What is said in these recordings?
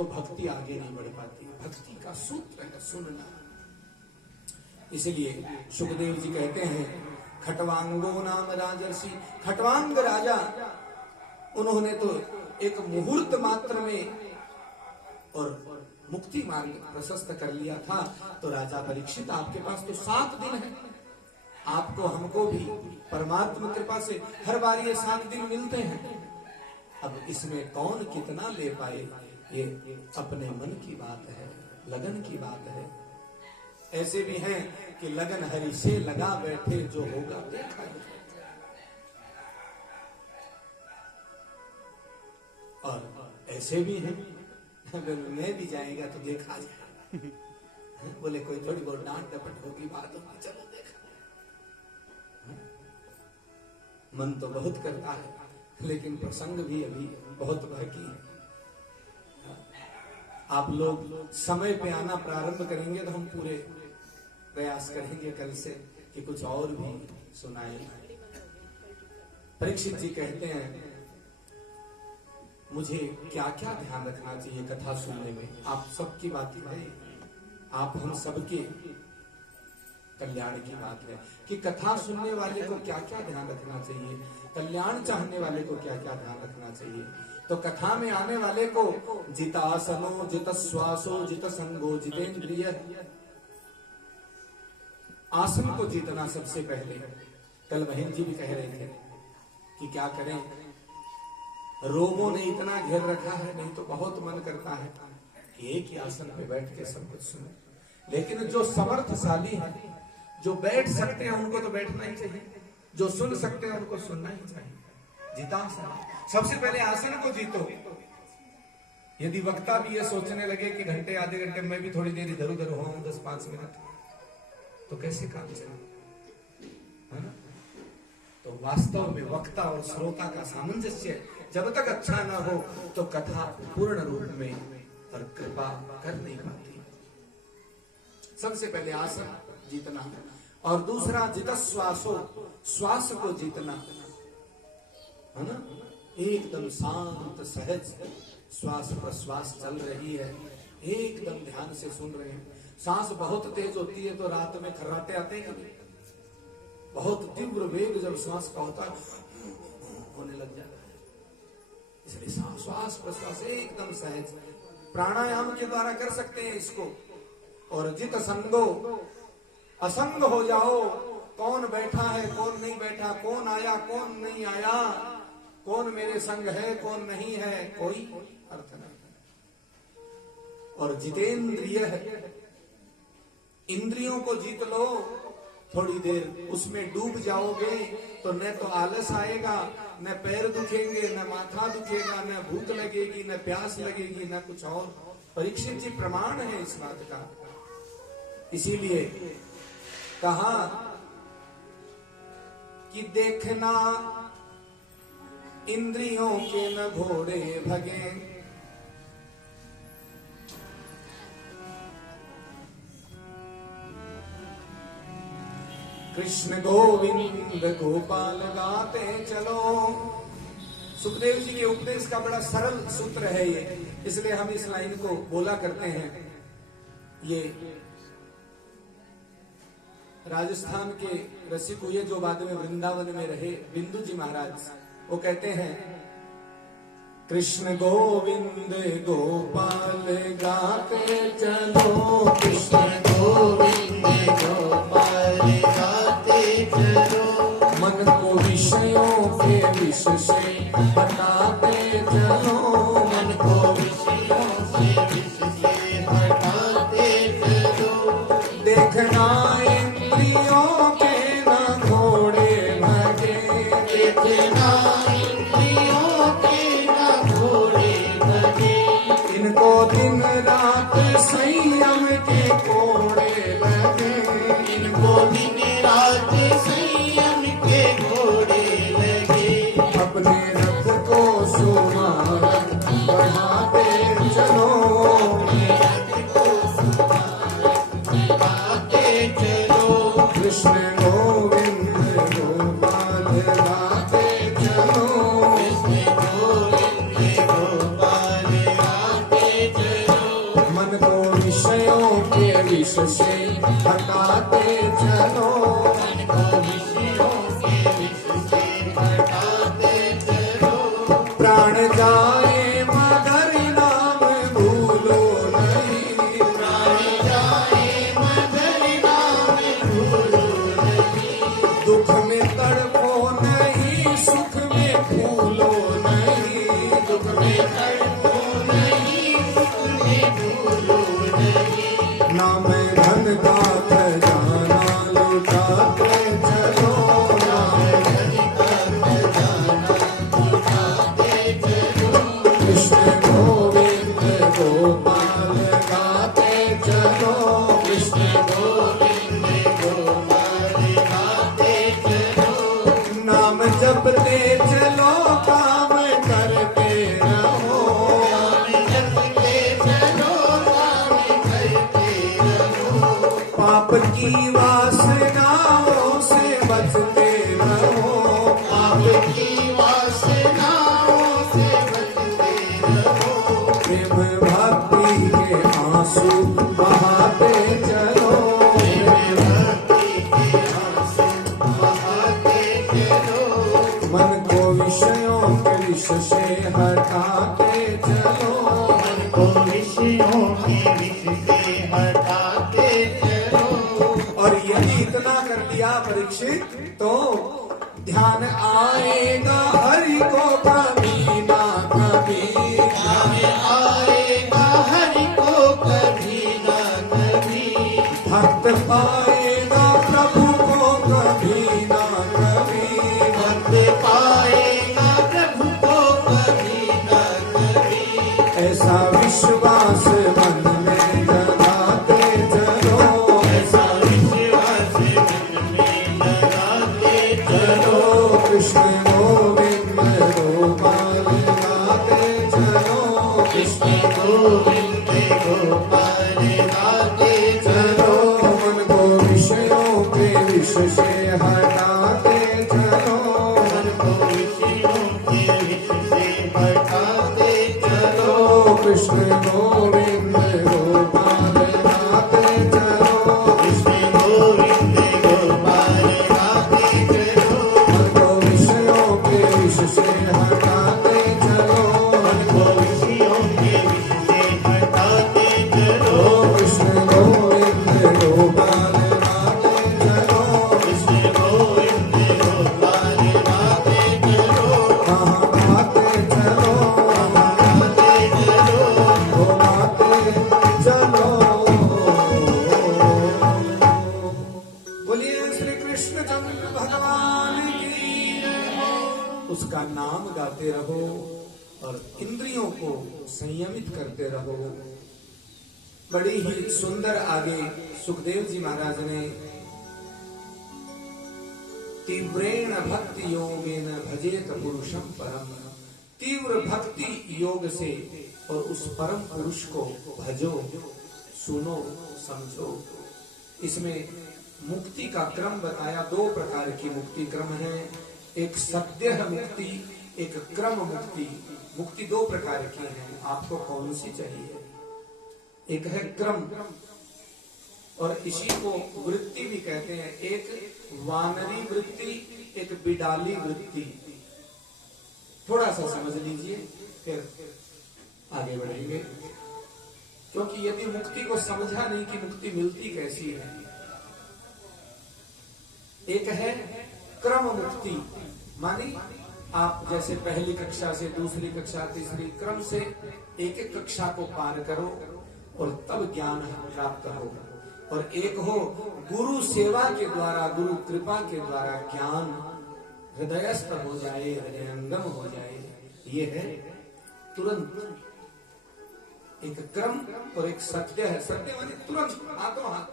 तो भक्ति आगे नहीं बढ़ पाती। भक्ति का सूत्र है सुनना। इसलिए सुखदेव जी कहते हैं खटवांगो नाम राजर्षि, खटवांग राजा, उन्होंने तो एक मुहूर्त मात्र में और मुक्ति मार्ग प्रशस्त कर लिया था। तो राजा परीक्षित, आपके पास तो 7 दिन है, आपको हमको भी परमात्मा कृपा से हर बार ये 7 दिन मिलते हैं। अब इसमें कौन कितना ले पाए, ये अपने मन की बात है, लगन की बात है। ऐसे भी हैं कि लगन हरि से लगा बैठे, जो होगा देखा जाएगा। और ऐसे भी हैं अगर मैं भी जाएगा तो देखा जाएगा। बोले कोई थोड़ी बहुत डांट डपट होगी, बात होगी, चलो देखा। मन तो बहुत करता है, लेकिन प्रसंग भी अभी बहुत बाकी है। आप लोग समय पे आना प्रारंभ करेंगे तो हम पूरे प्रयास करेंगे कल से कि कुछ और भी सुनाएं। परीक्षित जी कहते हैं मुझे क्या क्या ध्यान रखना चाहिए कथा सुनने में। आप सबकी बात है, आप हम सबके कल्याण की बात है कि कथा सुनने वाले को क्या क्या ध्यान रखना चाहिए, कल्याण चाहने वाले को क्या क्या ध्यान रखना चाहिए। तो कथा में आने वाले को जितासनो जित श्वासो जित संगो जितेंद्रिय, आसन को जीतना सबसे पहले। कल महेंद्र जी भी कह रहे थे कि क्या करें, रोगों ने इतना घेर रखा है, नहीं तो बहुत मन करता है कि एक ही आसन पे बैठ के सब कुछ सुने। लेकिन जो समर्थशाली है, जो बैठ सकते हैं उनको तो बैठना ही चाहिए, जो सुन सकते हैं उनको सुनना ही चाहिए। जितासन, सबसे पहले आसन को जीतो। यदि वक्ता भी ये सोचने लगे कि घंटे आधे घंटे में भी थोड़ी देर इधर उधर हो 10-5 मिनट, तो कैसे काम चले, है ना। तो वास्तव में वक्ता और श्रोता का सामंजस्य जब तक अच्छा ना हो तो कथा पूर्ण रूप में और कृपा कर नहीं पाती। सबसे पहले आसन जीतना, और दूसरा जित श्वासो, श्वास को जीतना, है ना। एकदम शांत सहज श्वास प्रश्वास चल रही है, एकदम ध्यान से सुन रहे हैं। सांस बहुत तेज होती है तो रात में खर्राटे आते हैं कभी, बहुत तीव्र वेग जब श्वास का होता है होने लग जाता है। इसलिए श्वास प्रश्वास एकदम सहज, प्राणायाम के द्वारा कर सकते हैं इसको। और जित संगो, असंग हो जाओ, कौन बैठा है कौन नहीं बैठा, कौन आया कौन नहीं आया, कौन मेरे संग है कौन नहीं है, कोई अर्थ नहीं। और जितेंद्रिय है, इंद्रियों को जीत लो। थोड़ी देर उसमें डूब जाओगे तो न तो आलस आएगा, न पैर दुखेंगे, न माथा दुखेगा, न भूख लगेगी, न प्यास लगेगी, न कुछ और। परीक्षित जी प्रमाण है इस बात का। इसीलिए कहा कि देखना इंद्रियों के न घोड़े भगे, कृष्ण गोविंद गोपाल गाते चलो। सुखदेव जी के उपदेश का बड़ा सरल सूत्र है ये, इसलिए हम इस लाइन को बोला करते हैं। ये राजस्थान के रसिक हुए जो बाद में वृंदावन में रहे, बिंदु जी महाराज, वो कहते हैं कृष्ण गोविंद गोपाल गाते चलो, कृष्ण गोविंद गोपाल गाते चलो, मन को विषयों के विष से हटाते चलो, मन को विषयों से विष से हटाते चलो। देखना इंद्रियों के न घोड़े भगे, देखना इंद्रियों के न घोड़े भगे, इनको दिन रात संयम के कोड़े लगे, इनको दिन रात संयम के घोड़े लगे। अपने रथ विष से हटाते चलो, मन को विषयों के विष से हटाते चलो। प्राण जाए मगर नाम भूलो नहीं, प्राण जाए मगर नाम भूलो नहीं। दुख में तड़पो नहीं, सुख में भूलो नहीं, दुख में तड़पो नहीं, सुख में भूलो नहीं। नाम धन का खजाना लुटाते चलो, नाम धन का खजाना लुटाते चलो। कृष्ण गोविंद गोपाल गाते चलो, कृष्ण गोविंद गोपाल गाते चलो। नाम जपते चलो, काम करते रहो, नाम जपते चलो, काम करते रहो। पाप की वासनाओं से बचते रहो, पाप की वासनाओं से बचते रहो। प्रेम भक्ति के आंसू बहाते चलो, भक्ति के आंसू बहाते चलो। मन को विषयों के विष से हटाते चलो, मन को विषयों के विष से हटाते चलो। और यदि इतना कर दिया परीक्षित तो ध्यान आएगा हरि को कभी ना कभी, ध्यान आएगा हरि को कभी ना कभी। भक्त पाएगा प्रभु को कभी ना कभी, भक्त पाएगा प्रभु को कभी ना कभी। ऐसा विश्वास मन में जगाते चलो, ऐसा विश्वास मन में लगाते चलो। कृष्ण गोविंद गोपाल गाते चलो, कृष्ण गोविंद गोपाल गाते चलो। मन को विषयों के विष से हटाते चलो, मन को विषयों के विष से हटाते चलो। कृष्ण गोविंद गोपाल गाते चलो, कृष्ण गोविंद गोपाल गाते चलो। मन को विषयों के विष से हटाते चलो, मन को विषयों के विष से हटाते चलो। कृष्ण गोविंद गोपाल गाते चलो, कृष्ण गोविंद गोपाल गाते चलो। कहाँ गाते चलो, गाते चलो। गाते चलो। बोलिए श्री कृष्ण चंद्र भगवान की। उसका नाम गाते रहो और इंद्रियों को संयमित करते रहो। बड़ी ही सुंदर आगे सुखदेव जी महाराज ने तीव्रेण भक्ति योगेन भजेत पुरुषम परम, तीव्र भक्ति योग से और उस परम पुरुष को भजो, सुनो, समझो। इसमें मुक्ति का क्रम बताया। 2 प्रकार की मुक्ति क्रम है, एक सद्य मुक्ति, एक क्रम मुक्ति। मुक्ति 2 प्रकार की है, आपको कौन सी चाहिए? एक है क्रम और इसी को वृत्ति भी कहते हैं। एक वानरी वृत्ति, एक बिडाली वृत्ति। थोड़ा सा समझ लीजिए फिर आगे बढ़ेंगे, क्योंकि यदि मुक्ति को समझा नहीं कि मुक्ति मिलती कैसी है। एक है क्रम मुक्ति, मानी आप जैसे पहली कक्षा से दूसरी कक्षा, तीसरी क्रम से एक एक कक्षा को पार करो और तब ज्ञान प्राप्त हो। और एक हो गुरु सेवा के द्वारा, गुरु कृपा के द्वारा ज्ञान हृदयस्थ हो जाए, हृदयंगम हो जाए। ये है तुरंत एक क्रम और एक सत्य है। सत्य माने तुरंत हाथों हाथ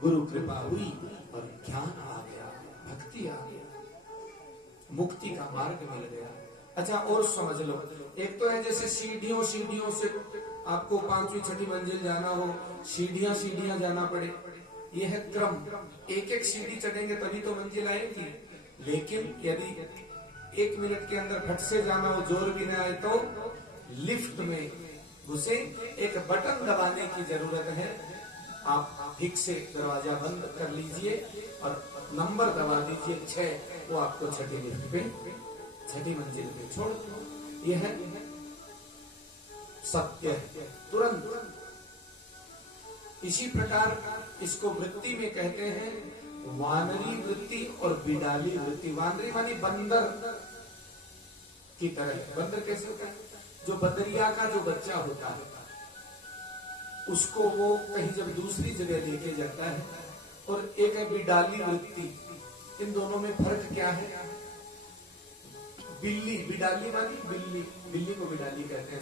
गुरु कृपा हुई और ज्ञान आ गया, भक्ति आ गया, मुक्ति का मार्ग मिल गया। अच्छा और समझ लो, एक तो है जैसे सीढ़ियों सीढ़ियों से आपको 5वीं 6ठी मंजिल जाना हो, सीढ़ियां सीढ़ियां जाना पड़े, ये है क्रम। एक एक सीढ़ी चढ़ेंगे तभी तो मंजिल आएगी। लेकिन यदि 1 मिनट के अंदर फट से जाना हो, जोर भी ना आए, तो लिफ्ट में घुसे, एक बटन दबाने की जरूरत है, आप ठीक से दरवाजा बंद कर लीजिए और नंबर दबा दीजिए 6, वो आपको छठी लिफ्ट पे, छठी मंजिल पे छोड़ दो। यह है सत्य, तुरंत। इसी प्रकार इसको वृत्ति में कहते हैं वानरी वृत्ति और बिडाली वृत्ति। वानरी मानी बंदर की तरह। बंदर कैसे होता है? जो बदरिया का जो बच्चा होता है उसको वो कहीं जब दूसरी जगह लेके जाता है, और एक है बिडाली वृत्ति। इन दोनों में फर्क क्या है? बिल्ली, बिडाली मानी बिल्ली, बिल्ली को बिडाली कहते हैं।